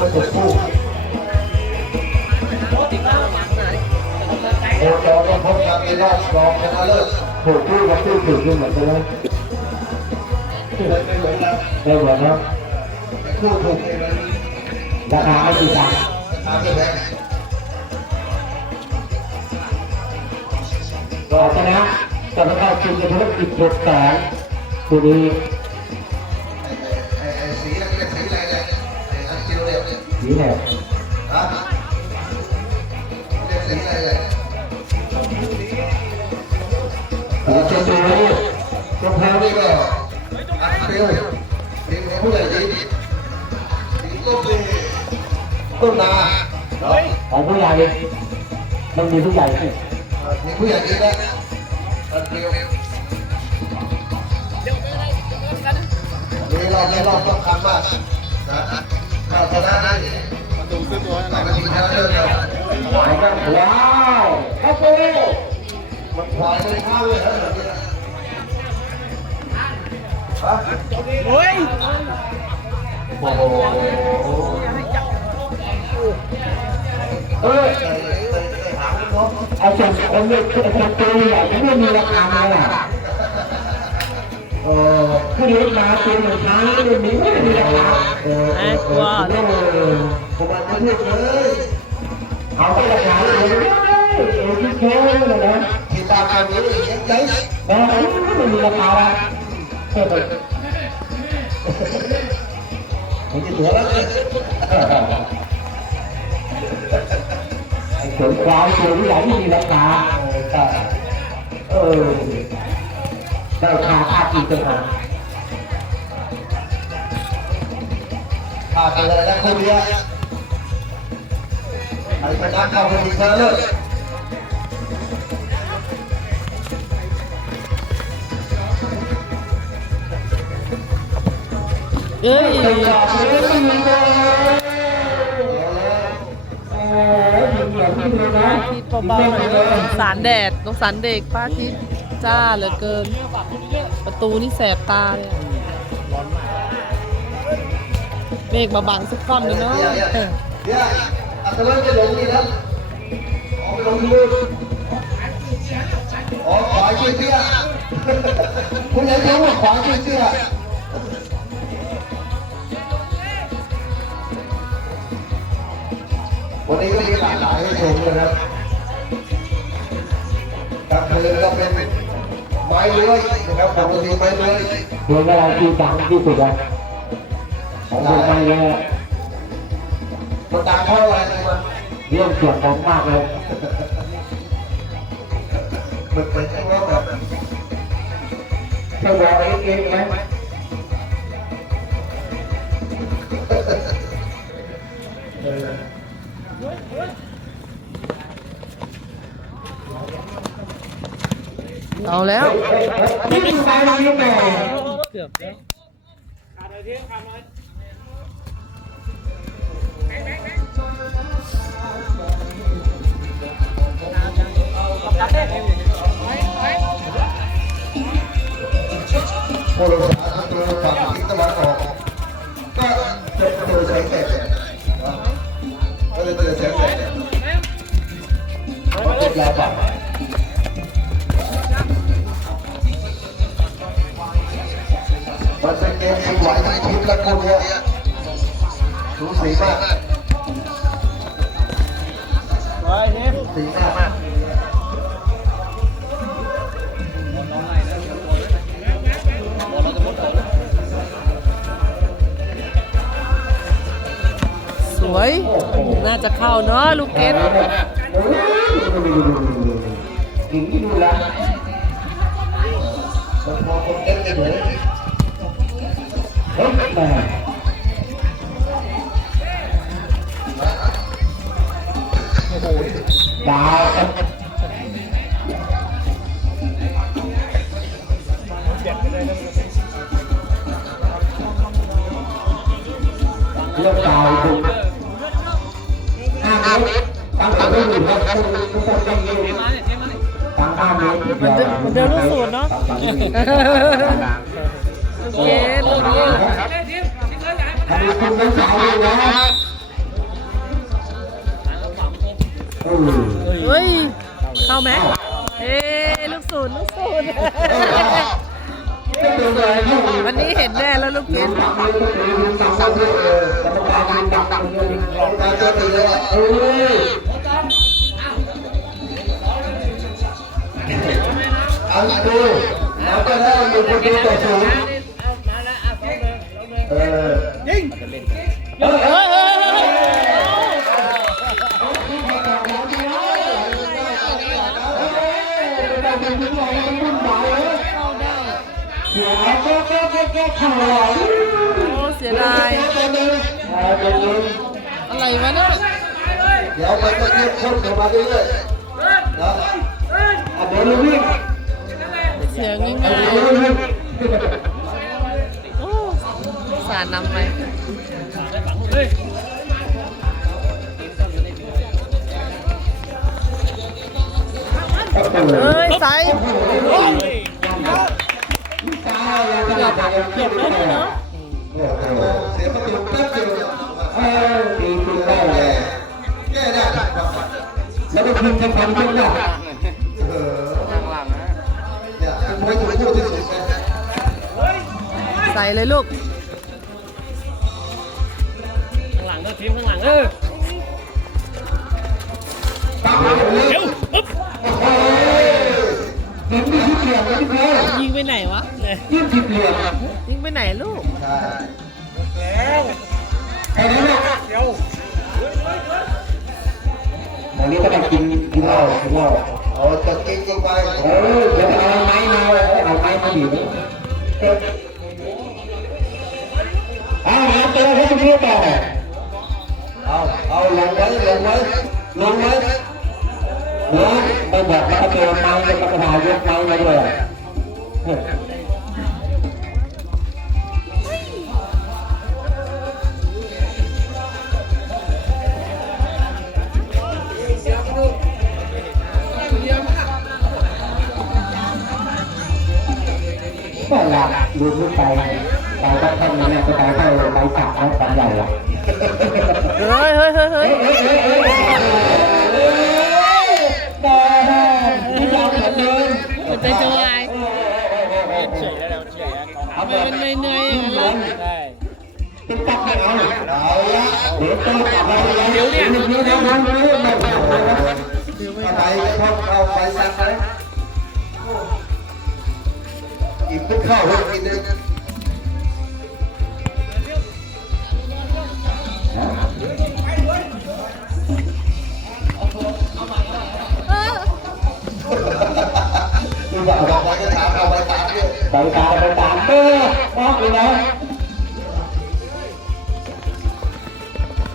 ไม่ถูกคู่โคจรก็พบกันในรอบรองชนะเลิศถูกคู่กับคู่ถูกคู่เหมือนกันไหมไม่เหมือนกันได้หมือนะคู่ถูกเองมันราคาไม่กี่ตังค์ตามที่แพ้ก็ชนะจะไปเข้าชิงกันทั้งอีกหกแสนคู่นี้ นี่แหละฮะเรียกสีอะเทียถึงจะดูกระเพรานี่ก็อัดเปรี้ยวสีของผู้ใหญ่ดีสีต้มนี่ต้นนาของผู้ใหญ่มันมีผู้ใหญ่สิมีผู้ใหญ่ดีนะอัดเปรี้ยวมีรอบในรอบสำคัญมากนะ ถ้าชนะได้ประตูขึ้นตัวอะไรก็ชิงชนะเลิศเลยหายกันว้าวโอ้โหมันควายเลยข้าวเลยนะแบบนี้นะฮะเฮ้ยโอ้โหเออเตะเตะเตะหางลูกน้อไอ้สองคนเนี่ยไอ้คนตัวใหญ่ไม่มีราคาเลยอะ ผู้เลี้ยงมาตัวหนึ่งครั้งไม่มีไม่มีราคาเออเออเออเออผมมาไม่พูดเลยเอาไปราคาเลยเออที่แค่เลยนะที่ตามกันนี้ยังใจแต่ไม่มีราคาละเออผมจะตัวแล้วเลยไอ้ขนควายตัวใหญ่ไม่มีราคาใช่เออ ได้ราคาค่าอีกต่างหากาดอะไรแล้วคนเดียวใครชนะเข้าไปชิงชนะเลิศเอ้ยไอ้ดอกนี้ไม่มีเลยเออยิงอย่างนี้เลยนะที่เบาๆหน่อยเลยสงสารแดดสงสารเด็กป้าทิพย์ จ้าเหลือเกิน ประตูนี่แสบตาเลยอะเมฆมาบังสักก้อนเลยเนาะเนี่ยออเนี่ยอัตราจะลงนี่นะออกไปลงมืออ๋อขวาช่วยเตี้ยคุณยังรู้ว่าขวาช่วยเตี้ยวันนี้ก็มีหลากหลายให้ชมนะครับกลางคืนก็เป็น ไม้เลื้อยนะครับปกติไม้เลื้อยเพลงอะไรที่ดังที่สุดอะของคนไทยเลยมันดังเพราะอะไรนะมันเรื่องส่วนของมากเลยมันเป็นแค่ว่าแบบใช่บอกเองเองไหม เอาแล้วไม่มีใครมาเลี้ยงแม่เกือบแล้วผู้รักษาประตูฝั่งทิศตะวันออกก็เป็นประตูแสงแดดเนี่ยนะก็เลยเจอแสงแดดเนี่ยมันเป็นยาบัตร มันเป็นเกมสุดไหวของทีมละคนเนี่ยสูสีมากสูสีมากสวย น่าจะเข้าเนาะลูกเกด แม่ดาวเลือกดาวดูห้าเมตรตั้งแต่ไม่อยู่ครับทุกคนต้องยืนตั้งห้าเมตรมันเดินมันเดินลูกสูตรเนาะ เกดลูกเกดทำคุณไม่สายอยู่นะเฮ้ย เข้าไหมเอ้ลูกศูนย์ลูกศูนย์วันนี้เห็นแน่แล้วลูกเพชรการเจอตีเลยเอาดูแล้วก็ได้อยู่คนดียวต่อศูนย์ เออเฮ้ยเฮ้ยเฮ้ยเฮ้ยโอ้เสียดายอะไรวะเนี่ยเดี๋ยวมันก็เงียบคนเข้ามาเรื่อยๆนะเสียงง่ายๆโอ้สารนำไปเฮ้ยใส่เกือบเกือบแล้วนี่เนาะโอ้โหเสียประตูแป๊บเดียวแก้ได้ได้ครับแล้วก็พิมพ์กันพันกันนะเออเนี่ยเป็นมวยถูกคู่ที่สุดไงใส่เลยลูก ทีมข้างหลังเออเร็วปึ๊บเห็นมีที่เปลี่ยนแล้วพี่แพ้ยิงไปไหนวะยิ่งที่เปลี่ยนยิงไปไหนลูกใช่ไอ้นั่นแหละเดี๋ยววันนี้ก็ได้กินกินเหล้ากินเหล้าเอาจะกินกินไปเออเดี๋ยวเอาไม้มาเอาไม้มาบีบเอาหาตัวให้พี่ต่อเอาเอา ลงไว้ลงไว้ลงไว้เนาะไปบอกแล้วเจอไม้แล้วก็กระถายกไม้มาด้วยก็หลับดูขึ้นไปไปก็ท่านนี้ก็ไปเข้าใบสักแล้วสันใหญ่ละ เฮ้ยเฮ้ยเฮ้ยเฮ้ยแต่ที่ยาวเหมือนเดิมหัวใจจะวายเฉยแล้วเฉยแล้วเอาแบมันบเป็นเหนื่อยๆอย่างนั้นใช่เป็นตักไม่เอาเอาละเดี๋ยวต้องกลับมาเดี๋ยวเนี่ยเดี๋ยวเดี๋ยวเดี๋ยวเดี๋ยวไม่เอาเอาไปเข้าเอาไปซักไปอีกขึ้นเข้าให้กินเลยดูว่าเอาไปก็ถามเอาไปถามด้วยใบตาใบตาเบ้อมองเลยนะ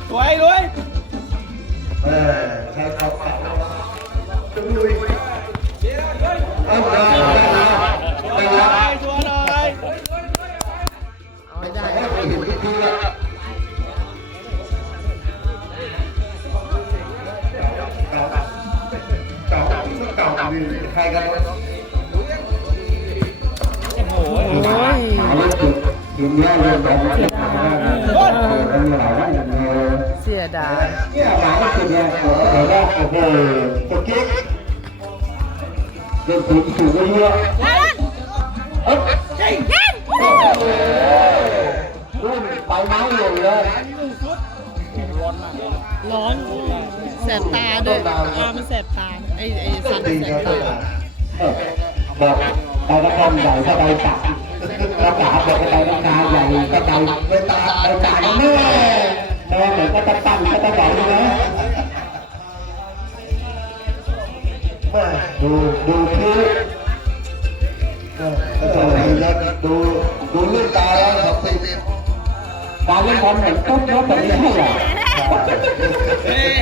สวยรวยเออใช้เขาขาวดูดูเอาไปไปไปไปชัวร์หน่อยเอาให้ได้ให้เห็นทุกทีละเก่าเก่าเก่าดีใครกันวะ เรื่องจุดยืนเยอะเลยแบบนี้เออมันมีหลายวันอย่างเงี้ยเสียดายเนี่ยหลยจุดเนี่ยโอ้โหได้อ้โหตัวกิ๊กเรื่องถึงสูงเยอะเอ๊ะรุ่นใบไม้หล่นเลยร้อนแสบตาด้วยอ่ามันแสบตาไอ้ไอ้สันดีแสบตาเออบอกใบกระท่อมใหญ่ถ้าใบสัก กระถาบอกใบกระทาใหญ่ก็ใบไปตาใบตาแม่แม่เหมือนก็จะตั้งก็จะใหญ่นะดูดูคิ้วเออดูแล้วดูดูเรื่อตาแล้วครับติดการเล่นบอลเหมือนตุ๊บรถแบบนี้ให้เหรอเฮ้ย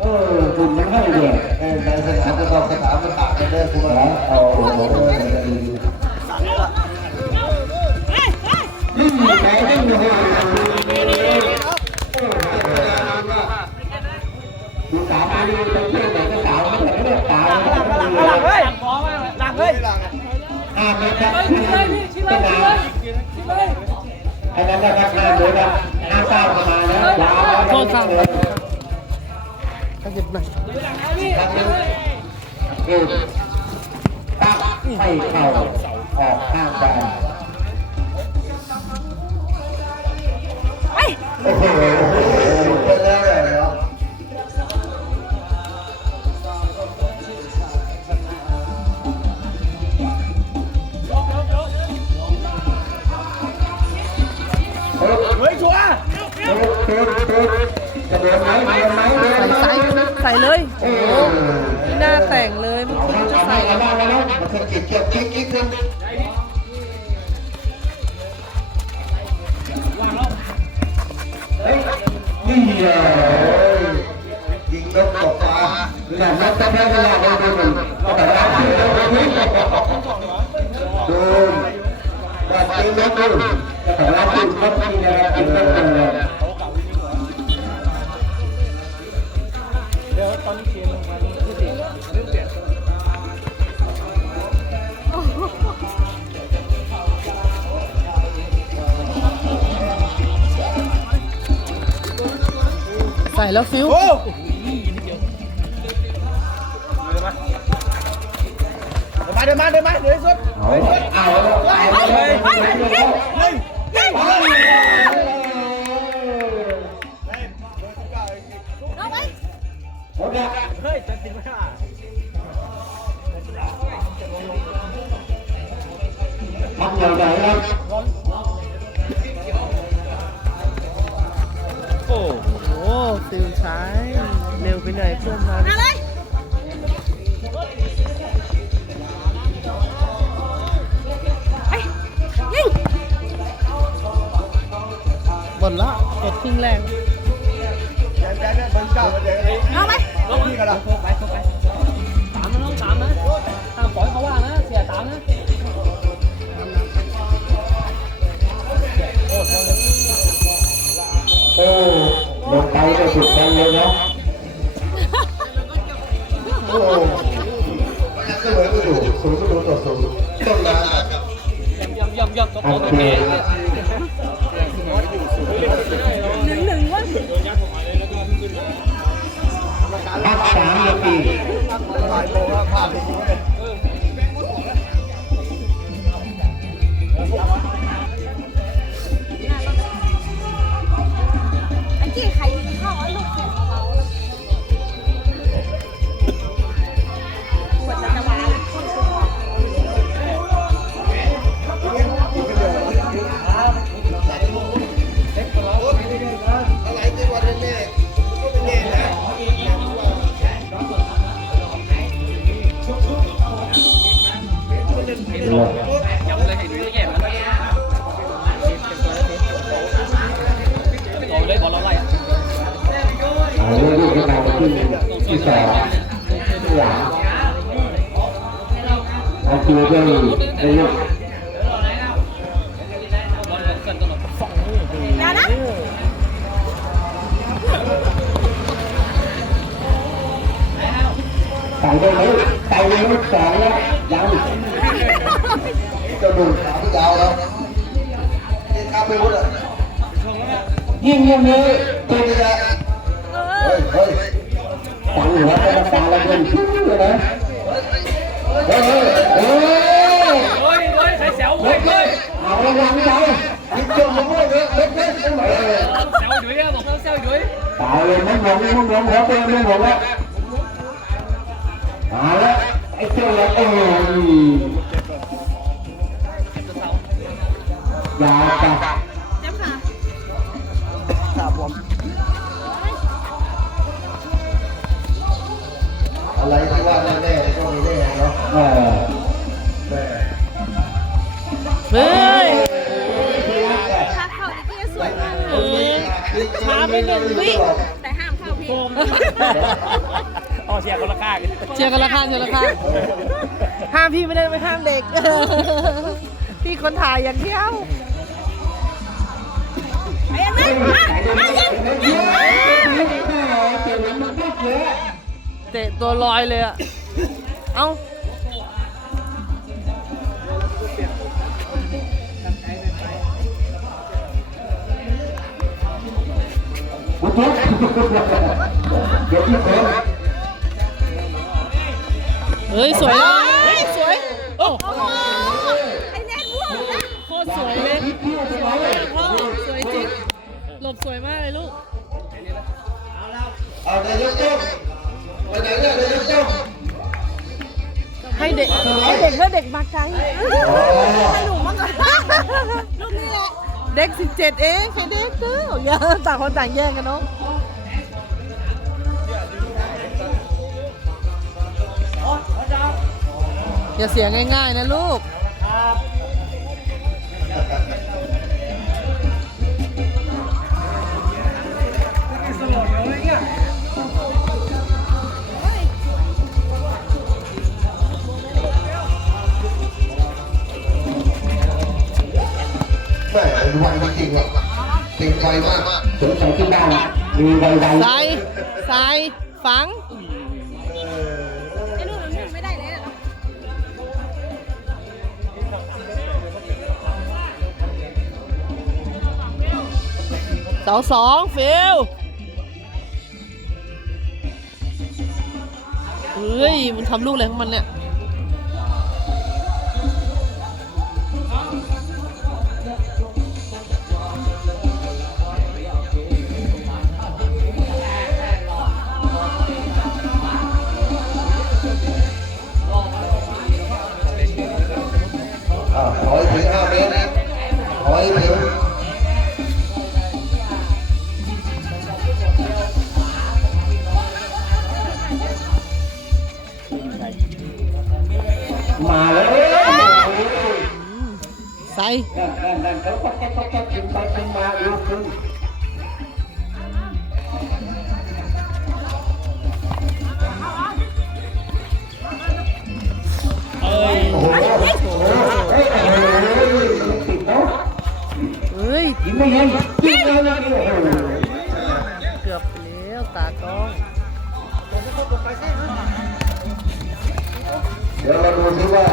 เออคุณมันให้เลยเออในสนามจะต้องสนามมันต่างกันเด้อคุณแล้ว่าวโอ้นี่ไหนนี่ดูดูสาวมาดูเป็นเพื่อนไหนก็สาวไม่ได้ไม่ได้สาวหลังเฮ้ยพร้อมหลังเฮ้ยห้ามนะครับเป็นนานอันนั้นนะครับห้ามเลยนะห้ามก้าวเข้ามานะว้ครับขยับหน่อ ครั้งนี้เอวตั้งให้เข่าออกข้างไป โอ้โหไปแล้วเหรอเฮ้ยเฮ้ยชัวร์เฮ้ยเฮ้ยเฮ้ยจะโดนไหมโดนไหมโดนใส่ไหมใส่ใส่เลย โอ้อไม่น่าแต่งเลยเมื่อกี้จะใส่บ้างเอาบ้างเอาบ้างมันสะกิดเกี่ยวกิ๊กกิ๊กนึง ยิงนกตกปลาแต่ไม่ต้องให้เวลาเราดูมันแต่ละที่เรา แล้วฟิวโอ้เดินมาเดินมาเดินมาเดินสุดเอาเอาเอาเลยเฮ้ยเฮ้ยโอเคเฮ้ยจะติดไหมล่ะทำอย่างไรครับ ฟิวใช้เร็วไปหน่อยเพื่อนมาหมดละเอ็ดครึ่งแรงยันยันเนี่ยมันเก่ามันเด็กอะไรเอาไหมลงนี่กันละโคไปโคไปตามนะน้องตามนะตามปล่อยเขาว่านะ เสียตามนะโอ้ ลงไปก็สุดใจเลยนะโอ้ก็เหมือนกระดูกศูงกระดูกต่อสูงต้นน้ำนะครับย่อมย่อมต้อโอเค ที่มาที่ที่สองที่หลังเอาคิวด้วยไอ้ลูกอย่านะใส่ได้ไหมใส่เลยลูกสองแล้วยังกระดูกขาที่ยาวแล้วยิงข้ามไปวุ้นอะยิงยังไงตัวนี้นะเฮ้ยเฮ้ยตัง หัวกระตาเราเป็นชิ้นเลยนะเฮ้ยเฮ้ยเฮ้ยโอ้ยโอ้ยใส่แซวเฮ้ยเฮ้ยเอาระวังใจยิงจมลงด้วยเฮ้ยเฮ้ยเฮ้ยเฮ้ยแซวอยู่เนี่ยบอกเขาแซวอยู่ตายเลยมันหลงมันหลงหัวเต็มเลยหลงแล้วมาแล้วไอ้เจ้าละโอ้ยยาจ้ะเจ็บ ว่าแน่ๆก็มีแน่เนาะเออแม่เฮ้ยถ้าเข้าอีกทีสวยมากเออช้าไปหนึ่งวิแต่ห้ามเข้าพี่อ๋อเชียร์คนละข้างเชียร์กันละข้างเชียร์ละข้างห้ามพี่ไม่ได้ไม่ห้ามเด็ก พี่คนถ่ายอย่างเที่ยวไปยังไงมา ตัวลอยเลยอะเอ้าเดี๋ยวที่คนเฮ้ย สวยแล้วเฮ้ยสวย โอ้โหไอ้แนนวัวนะโคตรสวยเลยสวยมากพ่อสวยจริง หลบสวยมากเลยลูก เอานายกต้องไปไหนเนี่ยนายกต้อง ให้เด็กให้เด็กให้เด็กมาไกลให้หนูมาก่อนลูกนี่แหละ เด็ก 17 เองใครเด็กเด้ออย่าต่างคนต่างแย่งกันเนาะอย่าเสียงง่ายๆนะลูก แม่ไวจริงๆอะติดไวมากสงสัยที่บ้านมีไวไวใส่ใส่ฝังไอ้ลูกมันไม่ได้เสาสองฟิลเฮ้ย มันทำลูกอะไรของมันเนี่ย อยถึงห้าเมตรขอให้ถึงมาแล้วใส่นั่นนั่นนั่นเขาก็แค่ก็แค่ถึงไปถึงมาลูกขึ้น ยกินไม่เย็นกินเลยนโอ้โหเกือบไปแล้วตากล้องเดี๋ยวเราดูซิว่า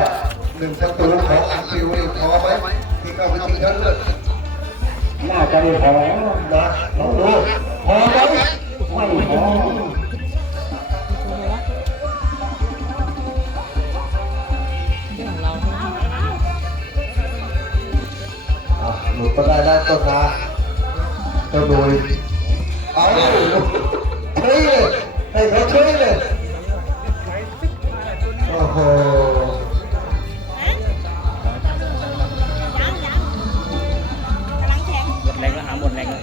หนึ่งประตูของอังฟิวนี่พอไหมที่เข้าไปชิงชั้นเลิศน่าจะไม่พอนะลองดูพอไหมไม่พอ ก็ได้ได้ต้นนาต้นโดยเอาเฮ้ยให้เขาช่วยเลยโอ้โหยังยังกำลังแข็งหมดแรงแล้วหาหมดแรงแล้ว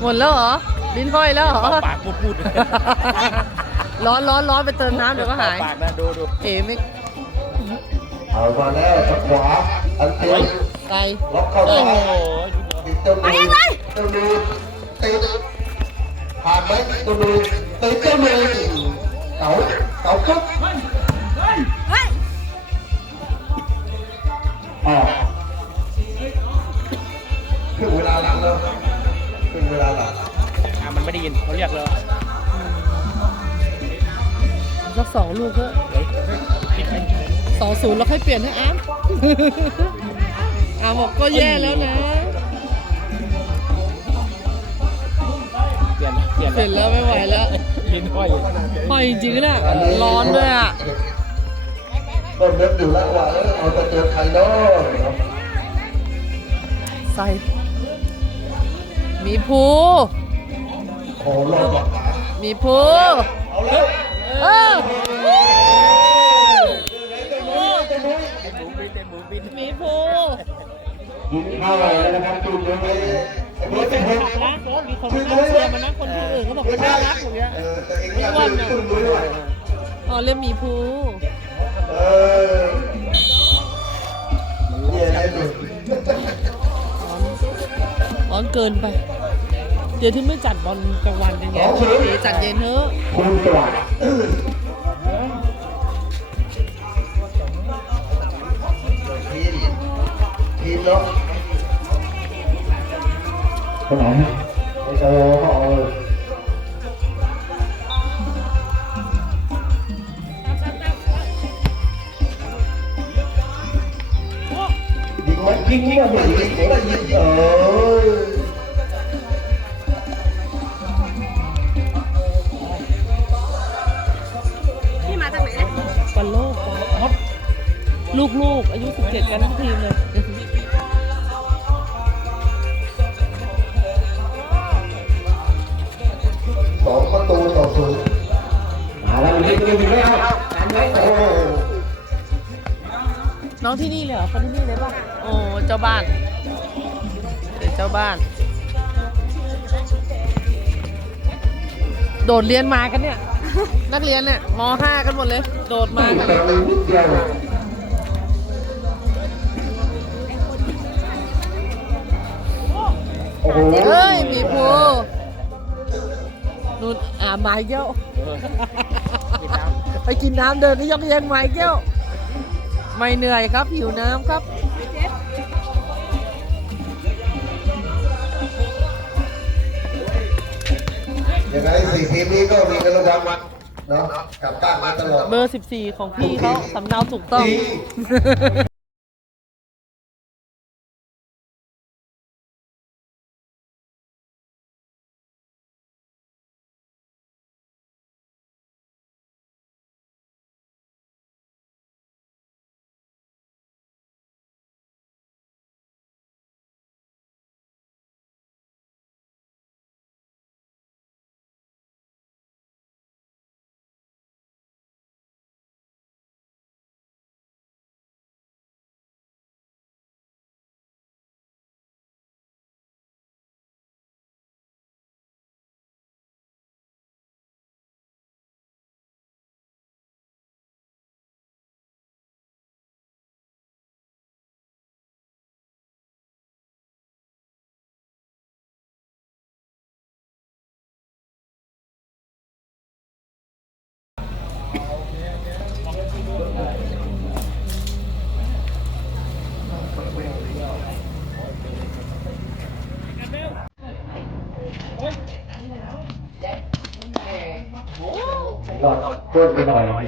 หมดแล้วเหรอ ลิ้นห้อยแล้วเหรอ ปากพูดพูดร้อนร้อนร้อนไปเติมน้ำเดี๋ยวก็หาย ปากนะดูดูเอ๋ไม่เอามาแล้วทางขวา อันเตียว ไกลล็อกเข้าเอ้ซ้ายยติดเจ้าดูเจ้าดูติดผ่านไหมเจ้าดูติดเจ้าดูเต๋าเต๋าคึกเฮ้ยออกครึ่งเวลาหลังแล้วครึ่งเวลาหลังอะมันไม่ได้ยินเขาเรียกเลยสักสองลูกเถอะสองศูนย์แล้วค่อยเปลี่ยนให้อาร์ม อาร์มบอกก็แย่แล้วนะ เปลี่ยนเปลี่ยนเปลี่ยนแล้วไม่ไหวแล้วลิ้นห้อยห้อยจริงๆนะร้อนด้วยอะก็นึกอยู่แล้วว่าเออเอาจะเจอใครเนาะใส่หมีภูโอ้รอดว่ะหมีภูเอาแล้วเออ กินข้าวแล้วนะครับจุดเลยไอ้เบิร์ดเป็นคนรักมีคนไม่น่าเชื่อมันนะคนที่อื่นเขาบอกว่าน่ารักอย่างเงี้ยเออแต่เองไม่อยากเป็นตุ้นด้วยว่ะอ๋อเรียกหมีภูเออเย่ได้ดูร้อนเกินไป เดี๋ยวที่ไม่จัดบอลกลางวันกันไงเดี๋ยวจัดเย็นเถอะคุณสวัสดิ์ทีมทีมเนาะ คนไหน แล้วมันเล่นเกมอีกแล้วการไว้โอ้โอ้น้องที่นี่เลยเหรอคนที่นี่เลยป่ะโอ้เจ้าบ้านเดี๋ยวเจ้าบ้าน โดดเรียนมากันเนี่ย นักเรียนเนี่ยม .5 กันหมดเลย โดดมากันตรงนี้นิดเดียวโอ้โหเฮ้ยหมีภูนู่นอ่าไม้เกี้ยว ไปกินน้ำเดินนี่ยกเย็นไม้เกี้ยว ไม่เหนื่อยครับหิวน้ำครับยังไงสี่ทีมนี้ก็มีกันรางวัลเนาะกลับตั้งมาตลอดเบอร์ 14 ของพี่เขาสำเนาถูกต้อง หลอดเพิ่มไปหน่อย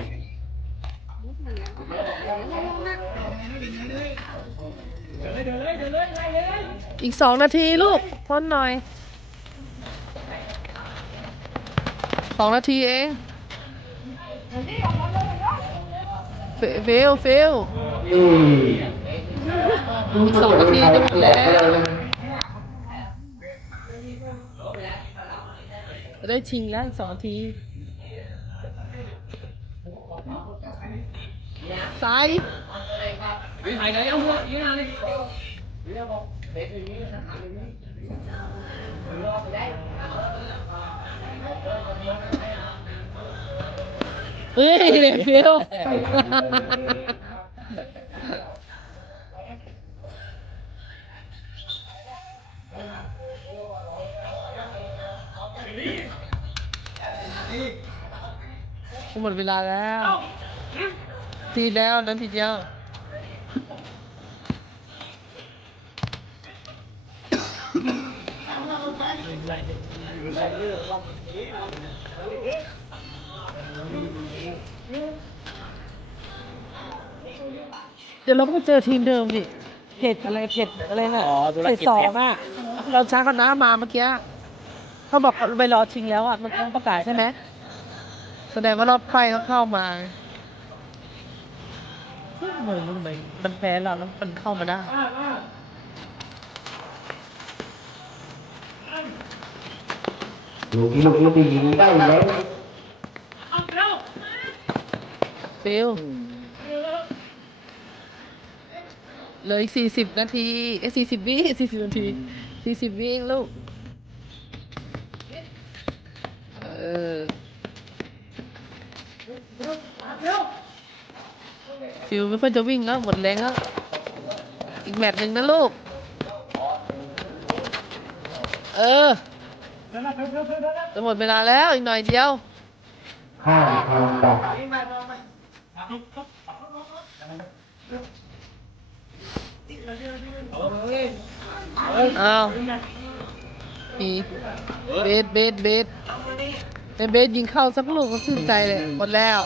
อีกสองนาทีลูกทนหน่อยสองนาทีเอง เฟเฟลเฟลอืมอีกสองนาทีจะหมดแล้วจะได้ชิงแล้วอีกสองนาที ซ้ายถ่ายไหนเอาหัวยืนอะไรเฮ้ยเฟลหมดเวลาแล้วทีแล้วนั้นทีเดียว เดี๋ยวเราก็ไปเจอทีมเดิมดิเผ็ดอะไรเผ็ดอะไรน่ะอ๋อธุรเผ็ดกิจสอเผ็งดอะเราช้ากันน้ามาเมื่อกี้เขาบอกไปรอชิงแล้วอะมันต้องประกาศใช่ไหมแสดงว่ารอบไฟเขาเข้ามาเหมือนมันเหมือนมันแพ้เราแล้วมันเข้ามาได้ลูกนี้ลูกนี้ดียิงได้แล้ว ฟิลเหลืออีกสี่สิบนาทีเอ้สี่สิบวิสี่สิบนาทีสี่สิบวิเองลูก เออ ฟิลไม่ค่อยจะวิ่งแล้ว หมดแรงแล้ว อีกแมตช์หนึ่งนะลูก เออจะหมดเวลาแล้วอีกหน่อยเดียว ห้าทางตัด อ้าวมีเบสเบสเบสเป็นเบสยิงเข้าสักลูกก็ชื่นใจเลยหมดแล้ว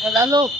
หมดแล้วลูก